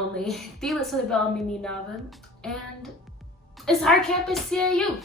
only, the little about me, Navah, and it's Her Campus CAU.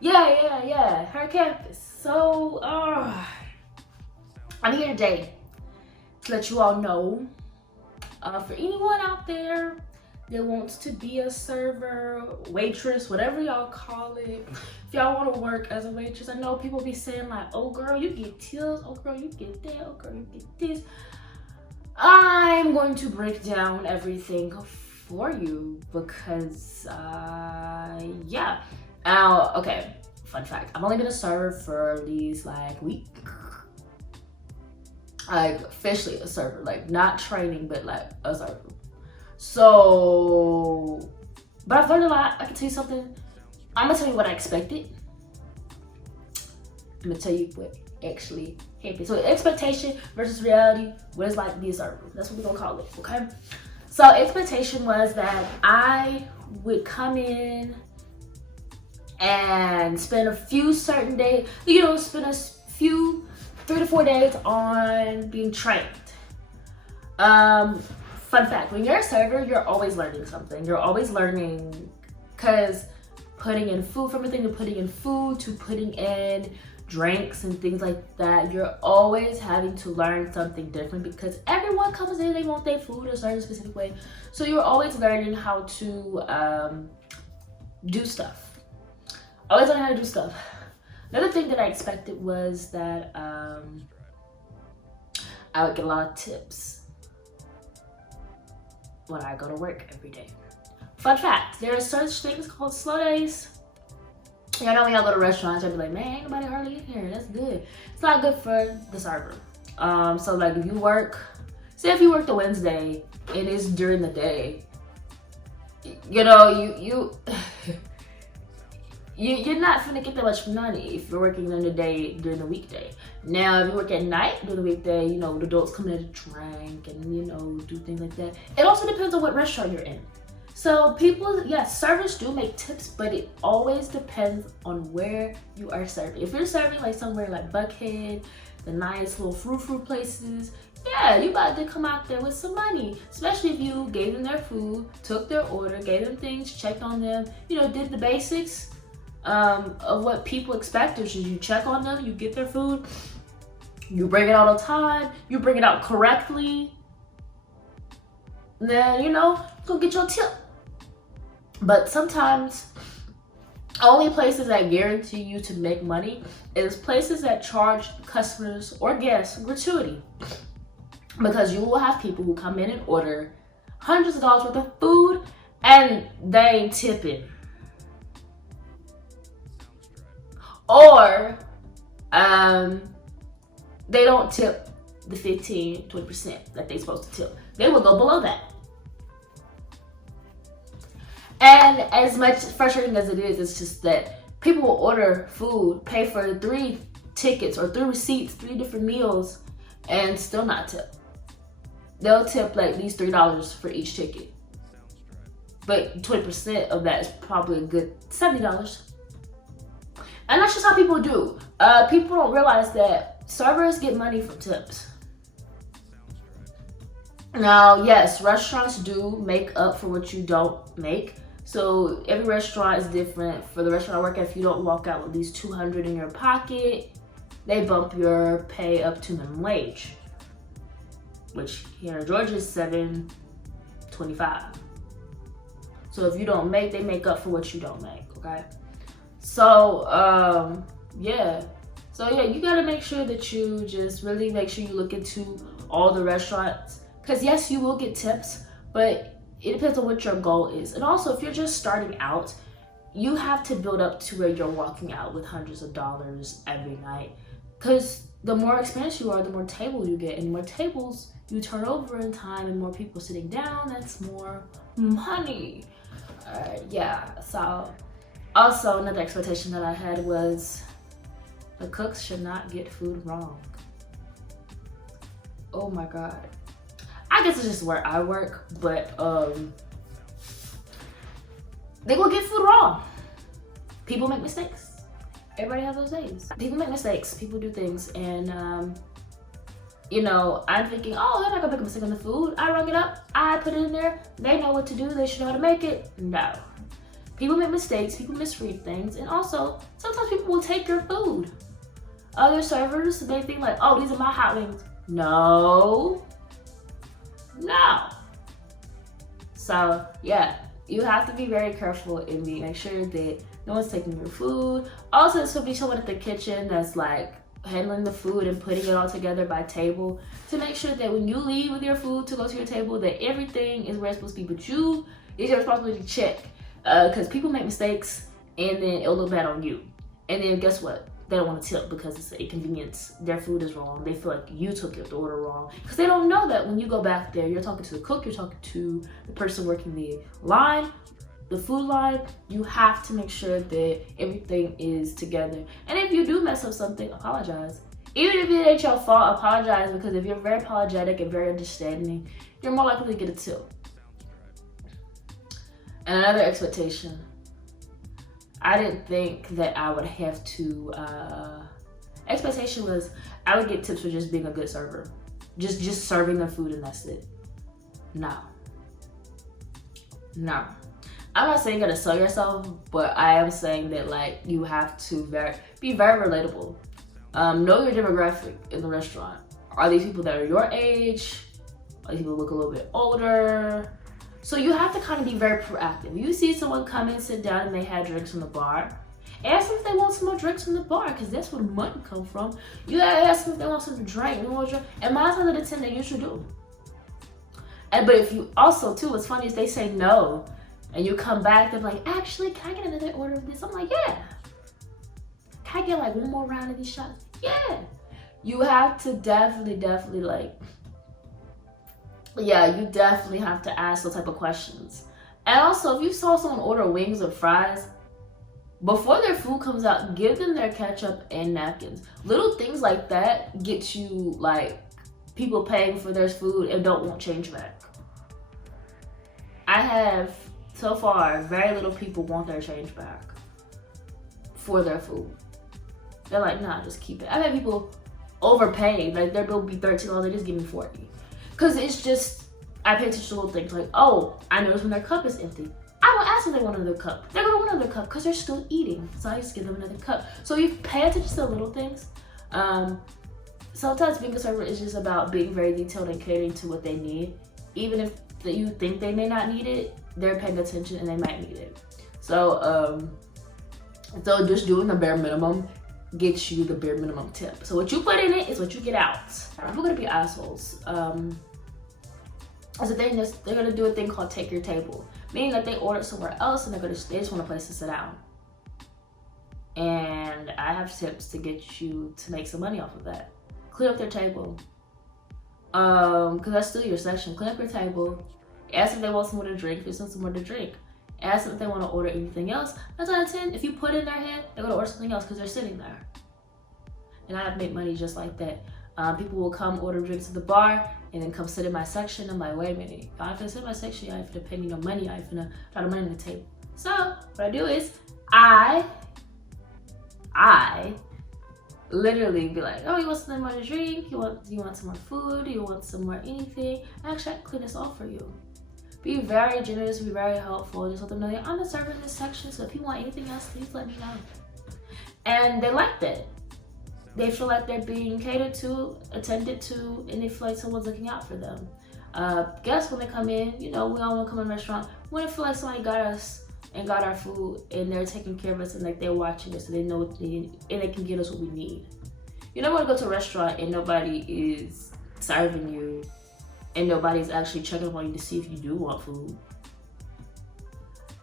Yeah, Her Campus. So, I'm here today to let you all know, for anyone out there that wants to be a server, waitress, whatever y'all call it, if y'all want to work as a waitress, I know people be saying like, oh girl, you get tips, oh girl, you get that, oh girl, you get this. I'm going to break down everything for you because, yeah. Now, okay, fun fact, I've only been a server for these like week. Like officially a server, like not training, but like a server. So, but I've learned a lot. I can tell you something. I'm gonna tell you what I expected. I'm gonna tell you what actually happened. So expectation versus reality, what it's like to be a server. That's what we're gonna call it, okay? So expectation was that I would come in and spend a few certain days, spend a few 3 to 4 days on being trained. Fun fact, when you're a server, you're always learning something. You're always learning because putting in food, from everything to putting in food to putting in drinks and things like that, you're always having to learn something different because everyone comes in, they want their food a certain specific way. So you're always learning how to do stuff. Always learning how to do stuff. Another thing that I expected was that I would get a lot of tips when I go to work every day. Fun fact, there are such things called slow days. I know when y'all go to restaurants, y'all be like, man, ain't nobody hardly in here. That's good. It's not good for the server. So like if you work, say if you work the Wednesday and it's during the day, you're not gonna get that much money if you're working during the day during the weekday. Now, if you work at night during the weekday, the adults come in to drink and do things like that. It also depends on what restaurant you're in. So people, yes, servers do make tips, but it always depends on where you are serving. If you're serving like somewhere like Buckhead, the nice little fruit places, yeah, you about to come out there with some money, especially if you gave them their food, took their order, gave them things, checked on them, did the basics of what people expect, which is you check on them, you get their food, you bring it out on time, you bring it out correctly, then, go get your tip. But sometimes, only places that guarantee you to make money is places that charge customers or guests gratuity. Because you will have people who come in and order hundreds of dollars worth of food and they ain't tipping. Or they don't tip the 15-20% that they're supposed to tip. They will go below that. And as much frustrating as it is, it's just that people will order food, pay for 3 tickets or 3 receipts, 3 different meals, and still not tip. They'll tip like at least $3 for each ticket. But 20% of that is probably a good $70. And that's just how people do. People don't realize that servers get money from tips. Now, yes, restaurants do make up for what you don't make. So every restaurant is different. For the restaurant I work at, if you don't walk out with at least $200 in your pocket, they bump your pay up to minimum wage, which here in Georgia is $7.25. So if you don't make, they make up for what you don't make, okay? So, yeah. So yeah, you gotta make sure that you just really make sure you look into all the restaurants. Because yes, you will get tips, but it depends on what your goal is. And also, if you're just starting out, you have to build up to where you're walking out with hundreds of dollars every night. Because the more experienced you are, the more tables you get. And the more tables you turn over in time and more people sitting down, that's more money. Yeah, so also another expectation that I had was the cooks should not get food wrong. Oh my God. I guess it's just where I work, but they will get food wrong. People make mistakes. Everybody has those days. People make mistakes, people do things, and you know, I'm thinking, oh, they're not gonna make a mistake on the food. I rung it up, I put it in there, they know what to do, they should know how to make it. No. People make mistakes, people misread things, and also, sometimes people will take your food. Other servers, they think like, oh, these are my hot wings. No. No. So, yeah, you have to be very careful and make sure that no one's taking your food. Also, this will be someone at the kitchen that's like handling the food and putting it all together by table to make sure that when you leave with your food to go to your table, that everything is where it's supposed to be. But you, it's your responsibility to check, because people make mistakes and then it'll look bad on you. And then guess what? They don't want to tip because it's an inconvenience. Their food is wrong. They feel like you took the order wrong. Because they don't know that when you go back there, you're talking to the cook, you're talking to the person working the line, the food line. You have to make sure that everything is together. And if you do mess up something, apologize. Even if it ain't your fault, apologize, because if you're very apologetic and very understanding, you're more likely to get a tip. And another expectation. I didn't think that I would have to, expectation was I would get tips for just being a good server. Just serving the food and that's it. No. No. I'm not saying you gotta sell yourself, but I am saying that like you have to be very relatable. Know your demographic in the restaurant. Are these people that are your age? Are these people who look a little bit older? So you have to kind of be very proactive. You see someone come in, sit down, and they had drinks from the bar. Ask them if they want some more drinks from the bar, because that's where the money comes from. You gotta ask them if they want something to drink. And 9 times out of 10, they usually do. But if you also, too, what's funny is they say no, and you come back, they're like, actually, can I get another order of this? I'm like, yeah. Can I get like one more round of these shots? Yeah. You have to definitely like, yeah, you definitely have to ask those type of questions. And also, if you saw someone order wings or fries, before their food comes out, give them their ketchup and napkins. Little things like that get you like people paying for their food and don't want change back. I have, so far, very little people want their change back for their food. They're like, nah, just keep it. I've had people overpay, like their bill would be $13, they just give me $40. Because it's just, I pay attention to little things like, oh, I noticed when their cup is empty. I will ask if they want another cup. They're gonna want another cup because they're still eating. So I just give them another cup. So you pay attention to the little things. Sometimes being a server is just about being very detailed and catering to what they need. Even if you think they may not need it, they're paying attention and they might need it. So, so just doing the bare minimum gets you the bare minimum tip. So what you put in it is what you get out. People are gonna be assholes. As a thing, they're gonna do a thing called take your table, meaning that they ordered somewhere else and they just want a place to sit down. And I have tips to get you to make some money off of that. Clean up their table, because that's still your section. Clean up your table. Ask if they want someone to drink. There's somewhere to drink. Ask them if they want to order anything else. 9 out of 10, if you put in their head, they're gonna order something else because they're sitting there. And I have made money just like that. People will come order drinks at the bar and then come sit in my section. I'm like, wait a minute, if I have to sit in my section, I have to pay me no money. I have to try to money on the table. So what I do is I literally be like, oh, you want something more to drink? You want some more food? You want some more anything? Actually, I can clean this all for you. Be very generous, be very helpful. Just let them know that I'm the server in this section, so if you want anything else, please let me know. And they like that. They feel like they're being catered to, attended to, and they feel like someone's looking out for them. Guests, when they come in, you know, we all want to come in a restaurant, we want to feel like somebody got us and got our food, and they're taking care of us, and like they're watching us, and they know what we need, and they can get us what we need. You don't want to go to a restaurant and nobody is serving you, and nobody's actually checking on you to see if you do want food.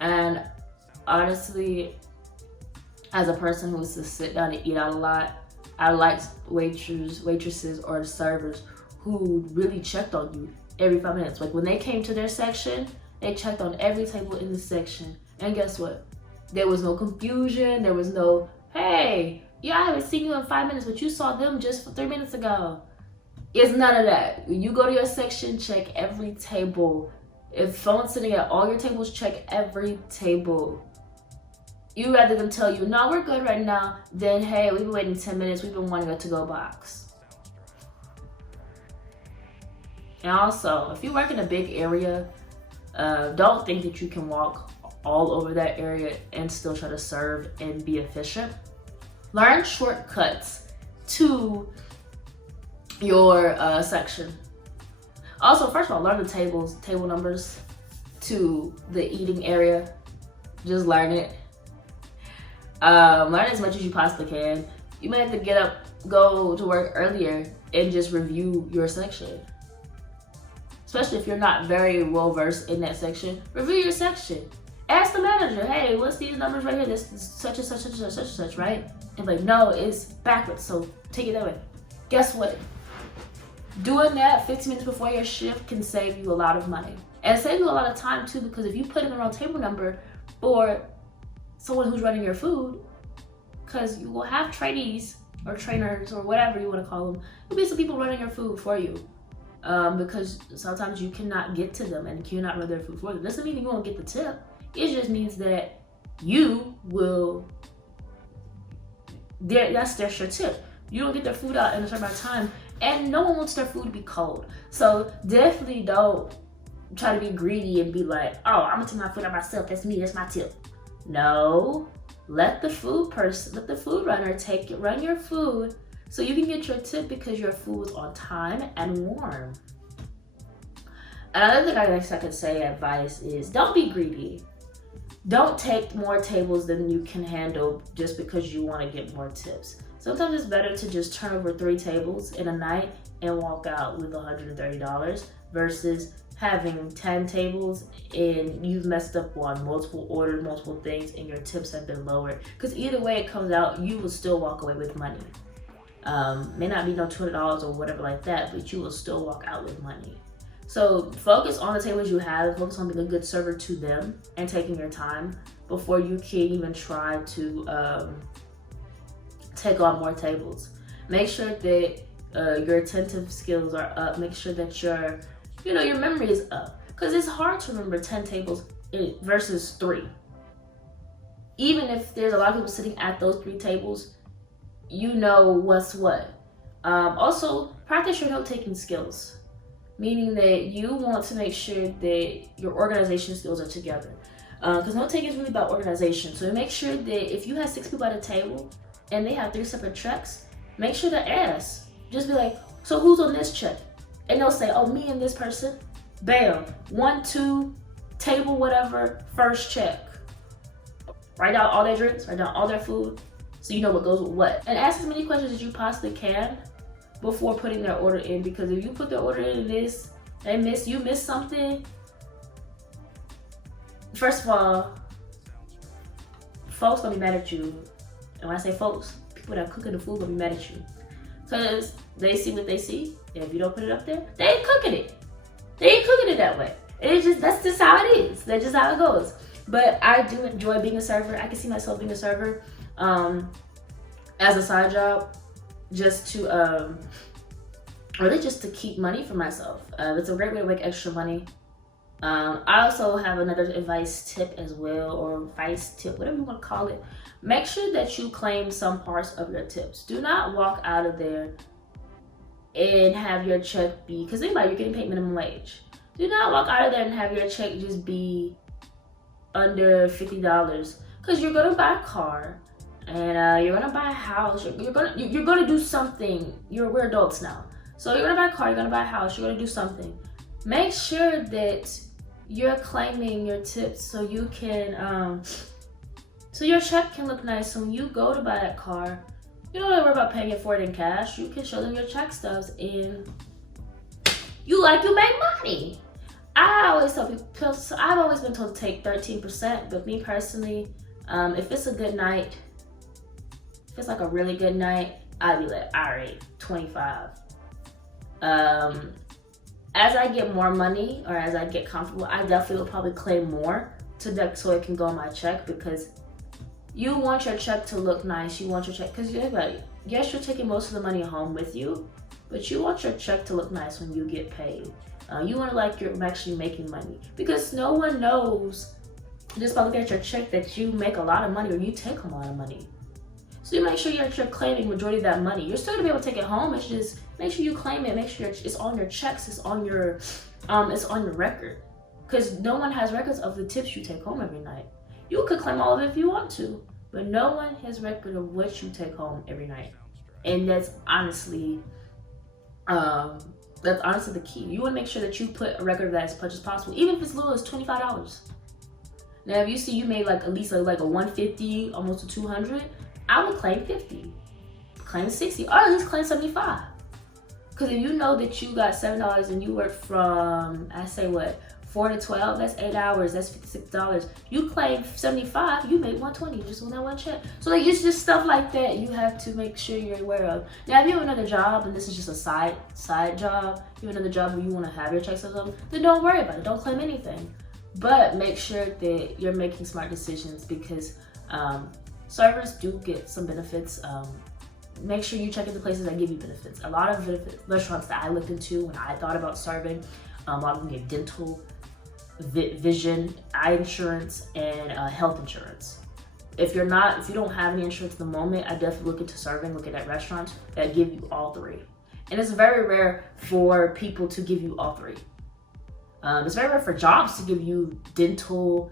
And honestly, as a person who used to sit down and eat out a lot, I liked waitresses, or servers who really checked on you every 5 minutes. Like when they came to their section, they checked on every table in the section. And guess what? There was no confusion. There was no, hey, yeah, I haven't seen you in 5 minutes, but you saw them just for 3 minutes ago. It's none of that. When you go to your section, check every table. If someone's sitting at all your tables, check every table. You rather than tell you, no, we're good right now, than, hey, we've been waiting 10 minutes, we've been wanting a to-go box. And also, if you work in a big area, don't think that you can walk all over that area and still try to serve and be efficient. Learn shortcuts to your section. Also, first of all, learn the table numbers to the eating area. Just learn it. Learn as much as you possibly can. You might have to get up, go to work earlier, and just review your section. Especially if you're not very well versed in that section, review your section. Ask the manager, hey, what's these numbers right here? This is such and such and such and such, right? And like, no, it's backwards, so take it that way. Guess what? Doing that 15 minutes before your shift can save you a lot of money. And save you a lot of time too, because if you put in the wrong table number for someone who's running your food, because you will have trainees or trainers or whatever you want to call them, there'll be some people running your food for you. Because sometimes you cannot get to them and you cannot run their food for them. Doesn't mean you won't get the tip. It just means that you will, that's your tip. You don't get their food out in a certain amount of time, and no one wants their food to be cold. So definitely don't try to be greedy and be like, oh, I'm gonna take my food out myself. That's me, that's my tip. No, let the food runner run your food so you can get your tip because your food is on time and warm. Another thing I guess I could say advice is don't be greedy. Don't take more tables than you can handle just because you want to get more tips. Sometimes it's better to just turn over 3 tables in a night and walk out with $130 versus having 10 tables and you've messed up on multiple orders, multiple things, and your tips have been lowered. Because either way it comes out, you will still walk away with money. May not be no $200 or whatever like that, but you will still walk out with money. So focus on the tables you have, focus on being a good server to them and taking your time before you can even try to take on more tables. Make sure that your attentive skills are up. Make sure that your memory is up. Because it's hard to remember 10 tables versus 3. Even if there's a lot of people sitting at those 3 tables, you know what's what. Also, practice your note-taking skills. Meaning that you want to make sure that your organization skills are together. Because note-taking is really about organization. So make sure that if you have 6 people at a table and they have 3 separate checks, make sure to ask. Just be like, so who's on this check? And they'll say, oh, me and this person. Bam. 1, 2, table, whatever, first check. Write down all their drinks, write down all their food, so you know what goes with what. And ask as many questions as you possibly can before putting their order in, because if you put their order in this, you miss something. First of all, folks gonna be mad at you. And when I say folks, people that are cooking the food gonna be mad at you. Because they see what they see. And if you don't put it up there, they ain't cooking it. They ain't cooking it that way. That's just how it is. That's just how it goes. But I do enjoy being a server. I can see myself being a server as a side job, just to really just to keep money for myself. It's a great way to make extra money. I also have another advice tip as well, or vice tip, whatever you want to call it. Make sure that you claim some parts of your tips. Do not walk out of there and have your check be, because think about it, you're getting paid minimum wage. Do not walk out of there and have your check just be under $50, because you're gonna buy a car and you're gonna buy a house. You're gonna do something. We're adults now, so you're gonna buy a car, you're gonna buy a house, you're gonna do something. Make sure that you're claiming your tips so you can so your check can look nice. So when you go to buy that car, you don't have to worry about paying it for it in cash. You can show them your check stubs and you make money. I always tell people, so I've always been told to take 13%, but me personally, if it's a good night, if it's like a really good night, I'd be like, all right, 25. As I get more money or as I get comfortable, I definitely will probably claim more so it can go on my check, because you want your check to look nice. You want your check, because yes, you're taking most of the money home with you, but you want your check to look nice when you get paid. You want to like you're actually making money, because no one knows just by looking at your check that you make a lot of money or you take a lot of money. So you make sure you're claiming majority of that money. You're still gonna be able to take it home. It's just make sure you claim it. Make sure it's on your checks. It's on your record. Because no one has records of the tips you take home every night. You could claim all of it if you want to, but no one has record of what you take home every night. And that's honestly the key. You want to make sure that you put a record of that as much as possible, even if it's as little as $25. Now, if you see you made like at least like a 150, almost a 200, I would claim 50, claim 60, or at least claim 75. Because if you know that you got $7 and you work from, I say what, 4 to 12, that's 8 hours, that's $56. You claim 75, you made 120 just on that one check. So like, it's just stuff like that you have to make sure you're aware of. Now, if you have another job and this is just a side job, you have another job where you want to have your checks or something, then don't worry about it. Don't claim anything. But make sure that you're making smart decisions, because servers do get some benefits. Make sure you check in the places that give you benefits. A lot of restaurants that I looked into when I thought about serving, a lot of them get dental, vision, eye insurance, and health insurance. If you don't have any insurance at the moment, I definitely look into serving, looking at restaurants that give you all three. And it's very rare for people to give you all three. It's very rare for jobs to give you dental,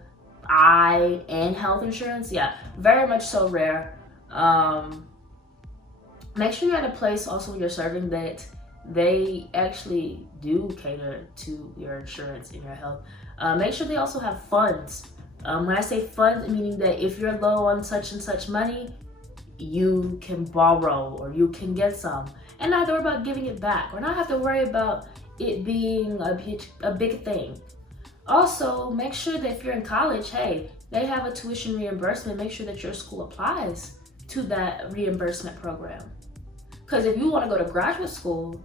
eye, and health insurance. Yeah, very much so rare. Make sure you're at a place also when you're serving that they actually do cater to your insurance and your health. Make sure they also have funds. When I say funds, meaning that if you're low on such and such money, you can borrow or you can get some, and not have to worry about giving it back, or not have to worry about it being a big thing. Also, make sure that if you're in college, hey, they have a tuition reimbursement. Make sure that your school applies to that reimbursement program. Because if you want to go to graduate school,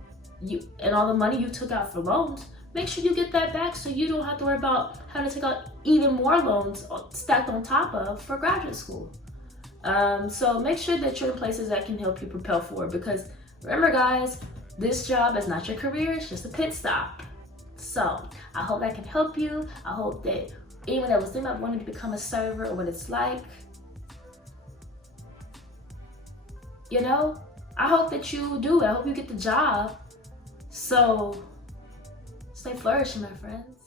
and all the money you took out for loans, make sure you get that back so you don't have to worry about having to take out even more loans stacked on top of for graduate school. So make sure that you're in places that can help you propel forward, because remember guys, this job is not your career, it's just a pit stop. So I hope that can help you. I hope that anyone that was thinking about wanting to become a server or what it's like, you know, I hope that you do it. I hope you get the job. So stay flourishing, my friends.